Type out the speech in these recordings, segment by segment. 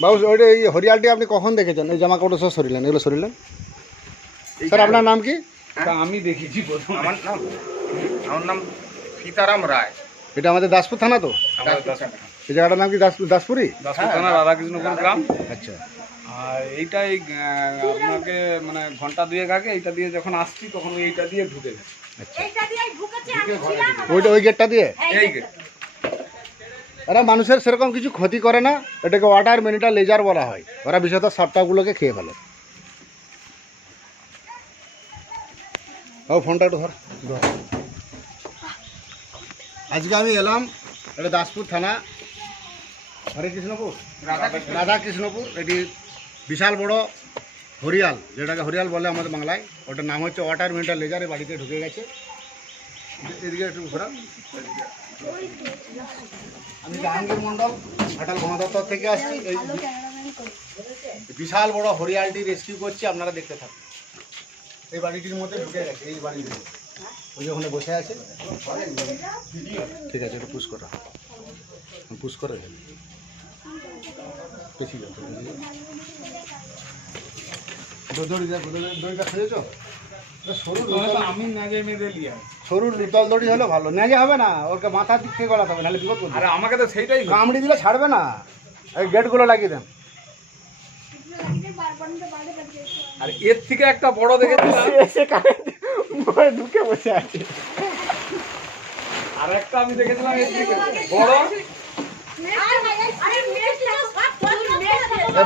বাবু ওইটা এই হরিয়ালটি আপনি কখন দেখেছেন? এই জামা কাপড় সব সরিলেন এগুলো সরিলেন? স্যার আপনার নাম কি? তা আমি দেখেছি আমার নাম আমার নাম সীতারাম রায়। এটা আমাদের দাসপুর থানা তো? এই জায়গাটার নাম কি দাস দাসপুরি দাসপুর থানা রাধাকৃষ্ণপুর গ্রাম। আচ্ছা। আর এইটাই আহ, আপনাকে মানে ঘণ্টা দুয়েক আগে এইটা দিয়ে যখন আসছি তখন এইটা দিয়ে ঢুকে গেছে। এইটা দিয়ে ঢুকেছে আমি ছিলাম ওইটা ওই গেটটা দিয়ে? এই গেট। এরা মানুষের সেরকম কিছু ক্ষতি করে না এটাকে ওয়াটার মিনিটা লেজার বলা হয়। ওরা বিশেষত সাপটাগুলোকে খেয়ে ফেলে। ও ফোনটা একটু ধর ধর। আজকে আমি এলাম এটা দাসপুর থানা। হরে কৃষ্ণপুর। রাধা কৃষ্ণপুর এটি বিশাল বড় হরিয়াল যেটাকে হরিয়াল বলে আমাদের বাংলায়। ওটার নাম হচ্ছে ওয়াটার মিনিটার লেজারে বাড়িতে ঢুকে গেছে। এদিকে একটু ঘোরা। আমি জাহাঙ্গীর মন্ডল ঘাটাল গণদপ্তর থেকে আসছি। এই বিশাল বড় হরিয়ালটি রেস্কিউ করছি আপনারা দেখতে থাকুন। এই বাড়িটির মধ্যে ঢুকে গেছে এই মধ্যে। ওই যে ওখানে বসে আছে। ঠিক আছে এটা পুশ করা। পুশ করে দেন পেছি যাও তো, পেছি যাও। দো- দড়ি দে- দড়ি- দড়িটা খুঁজেছো সরু আমি নাগে মেদে লিয়া সরু লুতল দড়ি হলে ভালো। নেজে হবে না ওকে মাথার দিক থেকে গলাতে হবে নাহলে বিপদ করবে। আরে আমাকে তো সেইটাই। কামড়ি দিলে ছাড়বে না। এই গেটগুলো লাগিয়ে দেন। আর এর থেকে একটা বড় দেখেছিলাম ঢুকে বসে আছে। আর একটা আমি দেখেছিলাম এর থেকে বড়।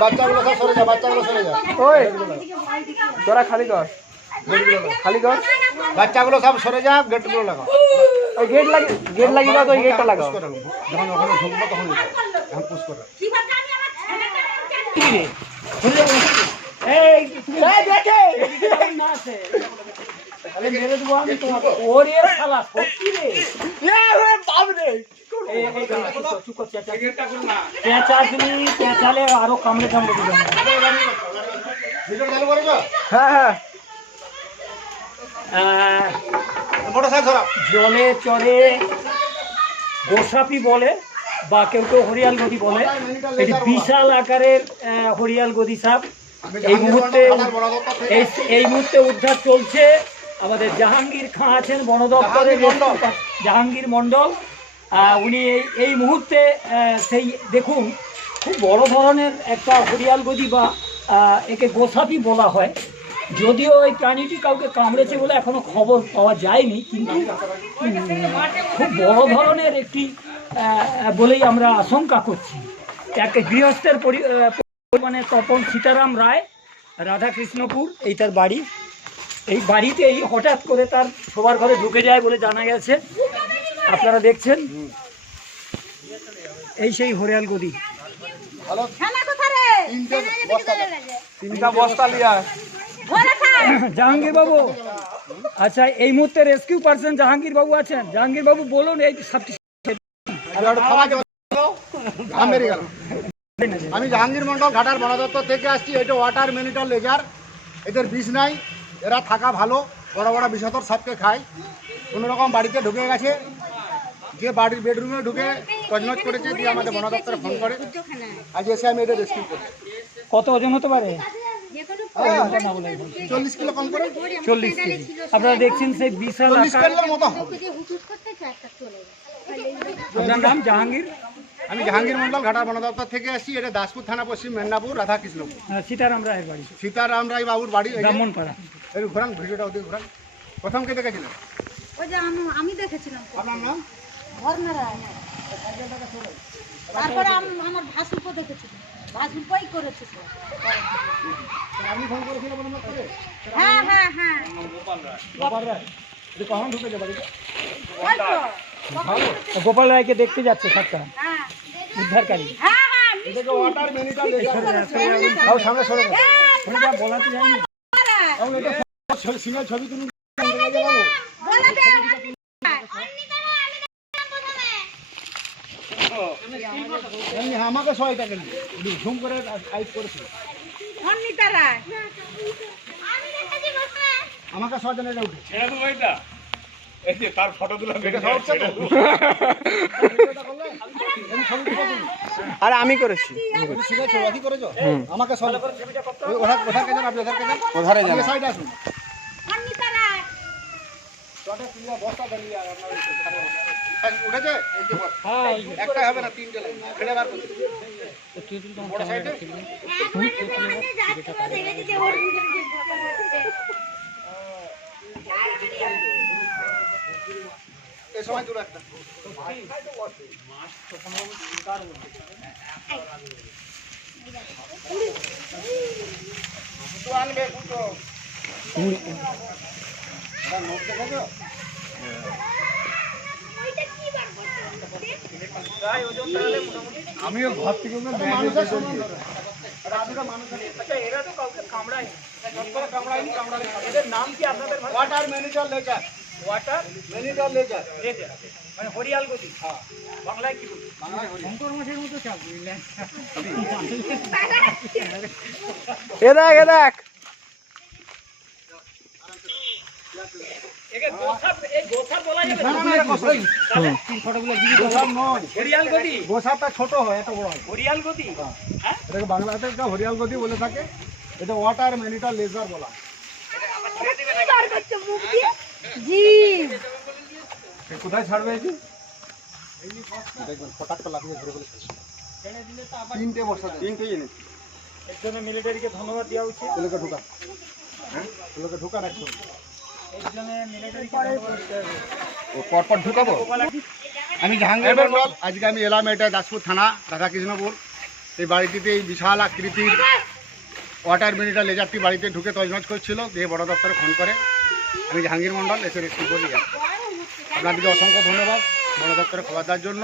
বাচ্চাগুলো সব সরে যা বাচ্চাগুলো সরে যা। ওই তোরা খালি কর। খালি কর বাচ্চাগুলো সব সরে যা গেটগুলো লাগাও ওই গেট লাগি গেট লাগিয়ে দাও তো ওই গেটটা লাগাও। যখন ওখানে ঢুকবো তখন এখন পুশ করে এই দেখে না আছে আরে মেরে দেবো আমি তোমাকে ওরে শালা সত্যি রে এ বাপ রে কামড়ে কামড়ে হ্যাঁ হ্যাঁ জলে চরে গোসাপি বলে বা কেউ কেউ হরিয়াল গদি বলে। এটি বিশাল আকারের হরিয়াল গদি সাপ। এই মুহূর্তে এই এই মুহূর্তে উদ্ধার চলছে আমাদের জাহাঙ্গীর খাঁ আছেন বন দপ্তরের জাহাঙ্গীর মণ্ডল। উনি এই এই মুহূর্তে সেই দেখুন খুব বড় ধরনের একটা হরিয়াল গদি বা একে গোসাপি বলা হয়। যদিও ওই প্রাণীটি কাউকে কামড়েছে বলে এখনও খবর পাওয়া যায়নি কিন্তু খুব বড় ধরনের একটি বলেই আমরা আশঙ্কা করছি এক গৃহস্থের মানে তপন সীতারাম রায় রাধাকৃষ্ণপুর এই তার বাড়ি এই বাড়িতেই হঠাৎ করে তার সবার ঘরে ঢুকে যায় বলে জানা গেছে আপনারা দেখছেন এই সেই হরিয়াল গদি তিনটা বস্তা লিয়া জাহাঙ্গীর বাবু আচ্ছা এই মুহূর্তে রেস্কিউ পার্সন জাহাঙ্গীর বাবু আছেন। জাহাঙ্গীর বাবু বলুন এই। আম জাহাঙ্গীর মন্ডল ঘাটার বন দপ্তর থেকে আসছি। এটা ওয়াটার মিনিটার লেজার এদের বিষ নাই। এরা থাকা ভালো। বড় বড় বিষতর সাপকে খায়। কোনো রকম বাড়িতে ঢুকে গেছে। যে বাড়ির বেডরুমে ঢুকে তজনজ করেছে দিয়ে আমাদের বন দপ্তরে ফোন করে। আজ এসে আমি এটা রেস্কিউ করছি। কত ওজন হতে পারে? চল্লিশ কিলো কম করে? চল্লিশ কেজি। আপনারা দেখছেন সেই বিশাল আপনার নাম? জাহাঙ্গীর? আমি জাহাঙ্গীর মন্ডল ঘাটার বন দপ্তর থেকে আসছি। এটা দাসপুর থানা পশ্চিম মেদিনীপুর রাধাকৃষ্ণপুর। সীতারাম রায়ের বাড়ি। সীতারাম রায় বাবুর বাড়ি। ব্রাহ্মণপাড়া। এই ঘোরান ভিডিওটা ওদিকে ঘোরান। প্রথম কে দেখেছিলেন? ওই যে আমি আমি দেখেছিলাম। আপনার নাম? ঝর্ণা রায় তারপরে আমার ভাসুরপো দেখেছিলাম। করেছে। ফোন করে হ্যাঁ হ্যাঁ হ্যাঁ। গোপাল রায়। এটা কখন ঢুকেছে বাড়িতে? ওই তো। ও গোপাল রায়কে দেখতে যাচ্ছে সাতটা। উদ্ধারকারী। সামনে সরে বলাতে সিঙ্গেল ছবি তুমি বলে দে এমনি আমাকে সহায়তা করলি ঝুম করে আইট করেছিল আমাকে সহায়তা নিয়ে উঠে। ছেড়ে দেবো এটা। এই যে তার ফটো তুলে। আরে আমি করেছি? আমাকে ওধার যান, আপনি রায় উঠেছে? একটাই হবে না তিনটে ফেলে বার বড় সাইডে। এই সময় তুলো একটা। আনবে দুটো এটা নোট দেখেছ ওইটা কি বার করছে? আমিও ঘর থেকে আচ্ছা এরা তো কাউকে কামড়ায় কামড়ায়নি, কামড়ায়। এদের নাম কি আপনাদের water manager laser water manager laser razor মানে হরিয়াল গতি। বাংলায় কি বলব? বাংলায় হরি এ দেখ এ দেখ একে গোসাপ এই গোসাপ বলা যাবে না, না? না, না, এটা গোসাই। গোসাপ নয়। হরিয়াল গতি গোসাপটা বাংলাতে হরিয়াল গতি বলে থাকে এটা ওয়াটার ম্যানিটার লেজার বলা কোথায় ছাড়বে? দেখবেন ফটাকটা লাগিয়ে ধরে বলে তিনটে বর্ষা তিনটে জিনিস জন্য মিলিটারিকে ধন্যবাদ দেওয়া উচিত এগুলোকে ঢুকা হ্যাঁ এগুলোকে ঢুকা রাখছো পরপর ঢুকাবো? আমি জাহাঙ্গীর আজকে আমি এলাম, এটা দাসপুর থানা, রাধাকৃষ্ণপুর। এই বাড়িটিতে এই বিশাল আকৃতির ওয়াটার মিনিটার লেজারটি বাড়িতে ঢুকে তজনজ করছিল দিয়ে বড় দপ্তরে ফোন করে। আমি জাহাঙ্গীর মন্ডল এসে রেস্কিউ করে। আপনাদেরকে অসংখ্য ধন্যবাদ বড় দপ্তরে খবর দেওয়ার জন্য।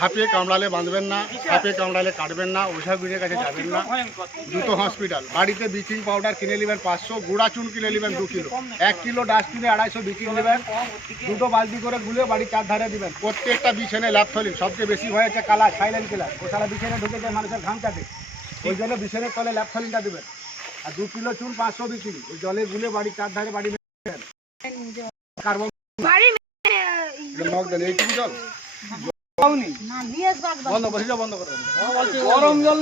হাঁপিয়ে কামড়ালে বাঁধবেন না হাঁপিয়ে কামড়ালে কাটবেন না ওঝা গুড়ির কাছে যাবেন না। দুটো হসপিটাল বাড়িতে ব্লিচিং পাউডার কিনে নেবেন পাঁচশো গুঁড়া চুন কিনে নেবেন দু কিলো। এক কিলো ডাস্টবিনে আড়াইশো বিক্রি নেবেন। দুটো বালতি করে গুলে বাড়ির চার ধারে দিবেন। প্রত্যেকটা বিছানে ল্যাপথলিন সবচেয়ে বেশি হয়েছে কালার সাইলেন্ট কিলার ও সারা বিছানে ঢুকে যায় মানুষের ঘাম চাটে ওই জন্য বিছানের তলে ল্যাপথলিনটা দিবেন। আর দু কিলো চুন পাঁচশো বিক্রি ওই জলে গুলে বাড়ির চার ধারে বাড়ি কার্বন এইটুকু জল? বন্ধ যাও বন্ধ করে। গরম জল